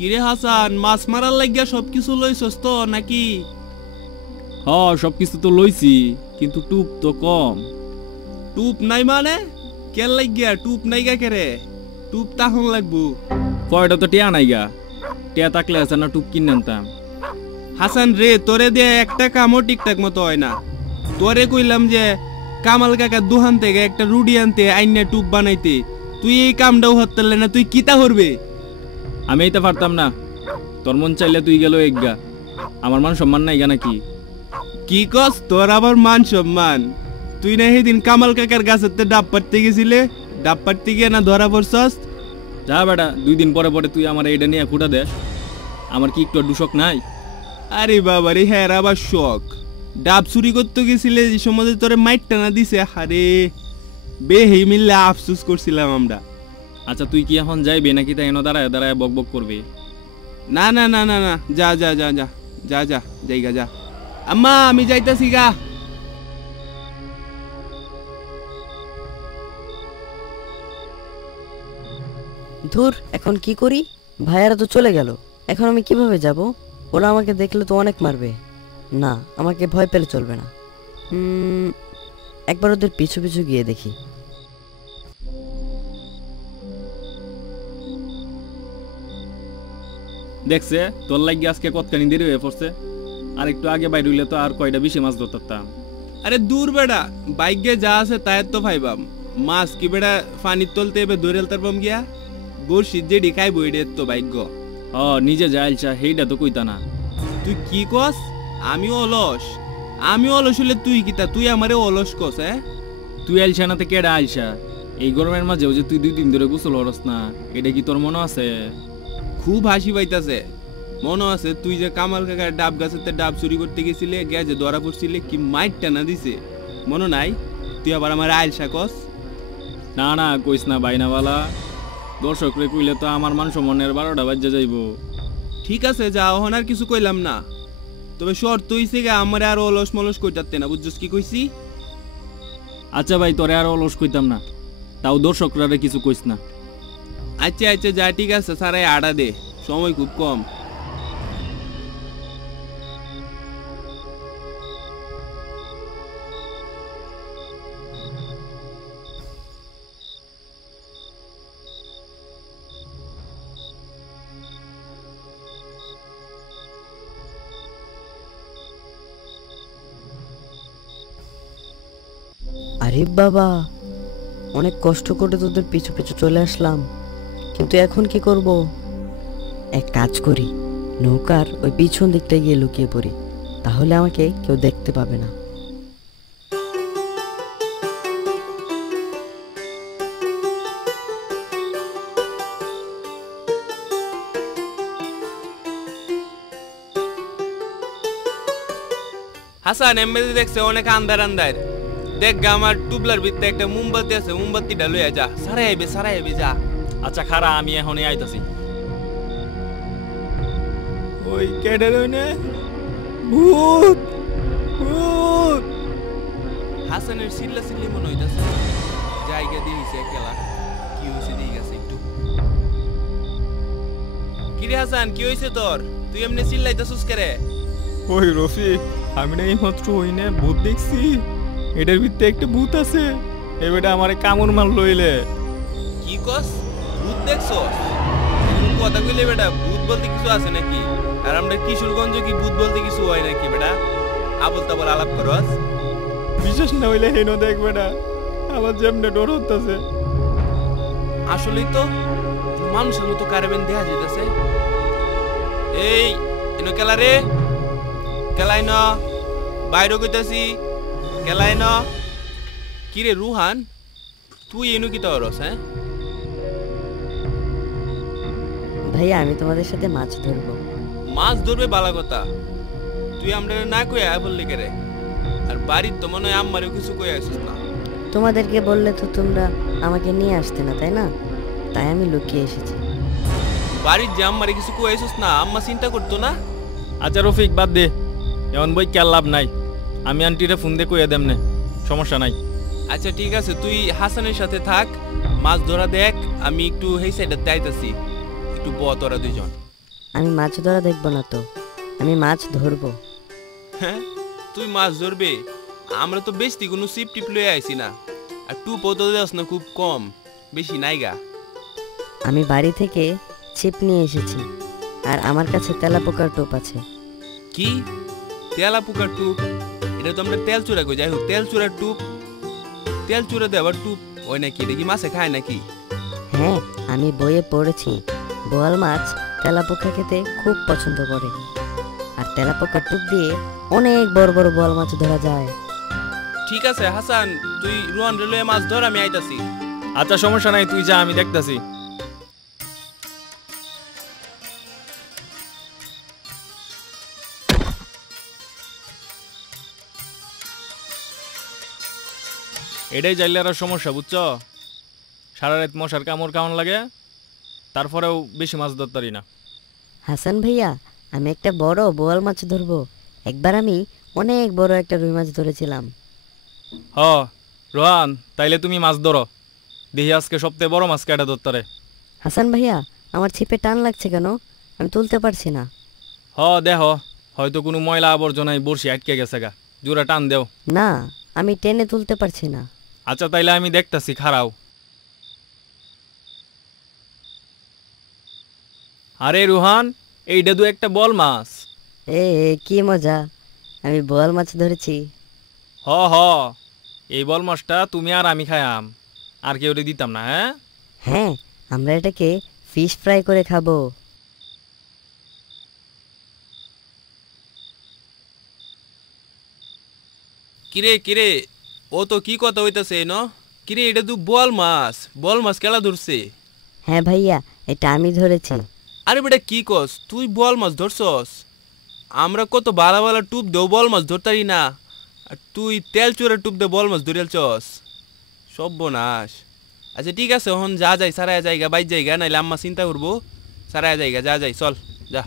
কিরে হাসান, মাছ মারার লাগিয়া সবকিছু লইছস তো নাকি? সবকিছু তো লইছি, কিন্তু টুপ তো কম। টুপ নাই মানে কেন লাগিয়া? টুপ নাই গা কেরে? টুপ তাহন লাগবো। কয়টা তো টিয়া নাই গা, টিয়া থাকলে আছে না টুপ কিনে আনতাম। হাসান রে, তোরে দিয়ে একটা কামও ঠিকঠাক মতো হয় না। তোরে কইলাম যে কামাল কাকা দোকান থেকে একটা রুডি আনতে আইনা টুপ বানাইতে, তুই এই কামটাও হতে না, তুই কিতা করবে? আমি এইটা পারতাম না। তোর মন চাইলে তুই গেল একগা, আমার মান সম্মান নাই গা নাকি? কি কস? তোর আবার মান সম্মান? তুই না সেদিন কামাল কাকার গাছের ডাব পাড়তে গেছিলে, ডাব পাড়তে গিয়ে না ধরা পড়ছস? যা বেটা, 2 দিন পরে পরে তুই আমার এইটা নিয়ে খুঁটা দেস, আমার কি একটু দুশক নাই? আরে বাবা রে, হ্যাঁ আবার শখ। ডাব চুরি করতে গেছিলে যে সময় তোরে মাইট টানা দিছে, আরে বেহে মিললে আফসুস করছিলাম আমরা। আচ্ছা তুই কি এখন যাইবে নাকি তাই এনে দাঁড়ায় দাঁড়ায় বক বক করবি? না না না না না, যা যা যা যা যা যা যাইগা যা। আম্মা আমি যাইতাছি গা। ধুর, এখন কি করি? ভাইয়ারা তো চলে গেল, এখন আমি কিভাবে যাব? ওরা আমাকে দেখলে তো অনেক মারবে। না, আমাকে ভয় পেলে চলবে না। একবার ওদের পিছু পিছু গিয়ে দেখি। দেখছে তোর লাগি আজকে কতখানি দেরি হয়ে পড়ছে। আর একটু আগে বাইরে হইলে তো আর কয়টা বেশি মাছ ধরতাম। আরে দূর বেড়া, বাইকে যা আছে তাই তো ভাইবাম। মাছ কি বেড়া পানির তলতে এবার দৌড়েল তারপম গিয়া বড়শি যেডি খাই বইডে তো ভাগ্য। নিজে যাইলছা সেইটা তো কইতা না। তুই কি কস? আমি অলস? আমি অলস হলে তুই কিতা? তুই আমারে অলস কস? তুই আইলছা না তো কেডা আইলছা? এই গরমের মাঝেও যে তুই 2 দিন ধরে গোসল হরস না, এটা কি তোর মনে আছে? খুব হাসি পাইতাছে। মনে আছে তুই যে কামাল কাকার ডাব গাছের ডাব চুরি করতে গেছিলে, গেছে ধরা পড়ছিলে, কি মাইট টানা দিছে মনে নাই? তুই আবার আমার আইলসা কস? না না কইস না বাইনাওয়ালা, দর্শকরে কইলে তো আমার মান সম্মানের 12টা বাজে যাইব। ঠিক আছে যা, ওহন আর কিছু কইলাম না। তবে শর্ত হইছে গে আমারে আর অলস মলস কইতাতে না, বুঝছস কি কইছি? আচ্ছা ভাই, তোরে আর অলস কইতাম না, তাও দর্শকরা কিছু কইস না। আচ্ছা আচ্ছা যা, ঠিক আছে সারাই আড়া দে, সময় খুব কম। আরে বাবা, অনেক কষ্ট করে তোদের পিছু পিছু চলে আসলাম, কিন্তু এখন কি করব? এক কাজ করি, নৌকার ওই পিছন দিকটা গিয়ে লুকিয়ে পড়ি, তাহলে আমাকে কেউ দেখতে পাবে না। হাসান এমনি দেখছে অনেক আন্ধার আন্ধার, দেখ আমার টুবলার ভিতরে একটা মোমবাতি আছে, মোমবাতিটা লইয়া যা। সারাই আইবে যা। আচ্ছা খারা, আমি এখনই আইতাছি। ওই কেডে রইনে ভূত ভূত। হাসানের সিল্লা সিল্লি মনে হইতাছে, জায়গা দিয়েছে একলা। কি হইছে দিয়ে গেছে একটু। কিরে হাসান, কি হইছে তোর? তুই এমনি চিল্লাইতাছস কেরে? ওই রফিক, আমি না এইমাত্র ওই না ভূত দেখছি, এটার ভিতরে একটা ভূত আছে, এবারে আমারে কামড় মার লইলে। কি কস? ভূত দেখছস? কথা কইলে বেটা, ভূত বলতে কিছু আছে নাকি? আর আমরা কিশোরগঞ্জ কি ভূত বলতে কিছু হয় নাকি বেটা? আবল তাবল আলাপ করস। বিশেষ না হইলে হেনো দেখ বেটা, আমার যেমনে ডর হতেছে। আসলেই তো মানুষের মতো কারেবেন দেখা যাইতেছে। এই এনো কেলা রে, কেলাই ন বাইরে কইতাছি, কেলাই ন। কিরে রুহান, তুই এনো কি তরস? ভাইয়া, আমি তোমাদের সাথে মাছ ধরবো। মাছ ধরবে বালা কথা, তুই আমরা না কই আয় বললি কে রে? আর বাড়ির তো মনে হয় আম্মারেও কিছু কই আসিস না। তোমাদেরকে বললে তো তোমরা আমাকে নিয়ে আসতে না, তাই না? তাই আমি লুকিয়ে এসেছি। বাড়ির যে আম্মারে কিছু কই আসিস না, আম্মা চিন্তা করতো না? আচ্ছা রফিক, বাদ দে, এমন বই কেন লাভ নাই। আমি আন্টিরে ফোন দিয়ে কইয়া দেমনে, সমস্যা নাই। আচ্ছা ঠিক আছে, তুই হাসানের সাথে থাক, মাছ ধরা দেখ, আমি একটু এই সাইডে যাইতাছি, একটু তোরা দুইজন। আমি মাছ ধরা দেখবো না তো, আমি মাছ ধরবো। হ্যাঁ, তুই মাছ ধরবে? আমরা তো বেশি কোনো সিপ টিপ লয়ে আইছি না, আর টুপও তো দেওয়াস না, খুব কম, বেশি নাইগা। আমি বাড়ি থেকে ছিপ নিয়ে এসেছি, আর আমার কাছে তেলাপোকার টোপ আছে। কি তেলা পোকার টুপ? এটা তো আমরা তেল চূড়া কই, যাই হোক তেল চূড়ার টুপ, তেল চূড়া দেওয়ার টুপ ওই নাকি? এটা কি মাছে খায় নাকি? হ্যাঁ, আমি বইয়ে পড়েছি বোয়াল মাছ তেলাপোকা খেতে খুব পছন্দ করে, আর তেলাপোকার টোপ দিয়ে অনেক বড় বড় বোয়াল মাছ ধরা যায়। ঠিক আছে হাসান, তুই রোহান রেলওয়ে মাছ ধর, আমি আইতাছি। আচ্ছা সমস্যা নাই, তুই যা, আমি দেখতাছি। এটাই জাইলার সমস্যা, বুঝছ? সারা রাত মশার কামড় কেমন লাগে, তারপরেও বেশি মাছ ধরতারি না। হাসান ভাইয়া, আমি একটা বড় বোয়াল মাছ ধরবো। একবার আমি অনেক বড় একটা রুই মাছ ধরেছিলাম। হ রোহান, তাইলে তুমি মাছ ধরো, দেখি আজকে সবথেকে বড় মাছ কেটে ধরতারে। হাসান ভাইয়া, আমার ছিপে টান লাগছে কেন? আমি তুলতে পারছি না। হ দেহ, হয়তো কোনো ময়লা আবর্জনায় বড়শি আটকে গেছে গা, জোরে টান দেও। না, আমি টেনে তুলতে পারছি না। আচ্ছা তাইলে আমি দেখতাছি, খারাও। আরে রোহান, এইটা তো একটা বল মাছ। এ কি মজা, আমি বোয়াল মাছ ধরেছি। হ হ, এই বল মাছটা তুমি আর আমি খায়াম, আর কেউ দিতাম না। হ্যাঁ হ্যাঁ, আমরা এটাকে ফিশ ফ্রাই করে খাবো। কিরে কিরে, ও তো কি কথা হইতাছে ন? কিরে, এটা তো বল মাছ, বল মাছ কেলা ধরছে? হ্যাঁ ভাইয়া, এটা আমি ধরেছি। আরে বেটা কি কস, তুই বল মাছ ধরছস? আমরা কত বালা বালা টুপ দেও বল মাছ ধরতারি না, আর তুই তেল চুরা টুপ দে বল মাছ ধরেলছস, সর্বনাশ। আচ্ছা ঠিক আছে, হন যা যাই সারায়া জায়গা বাইর জায়গা, নাইলে আম্মা চিন্তা করবো। সারায়া জায়গা, যা যাই, চল যা।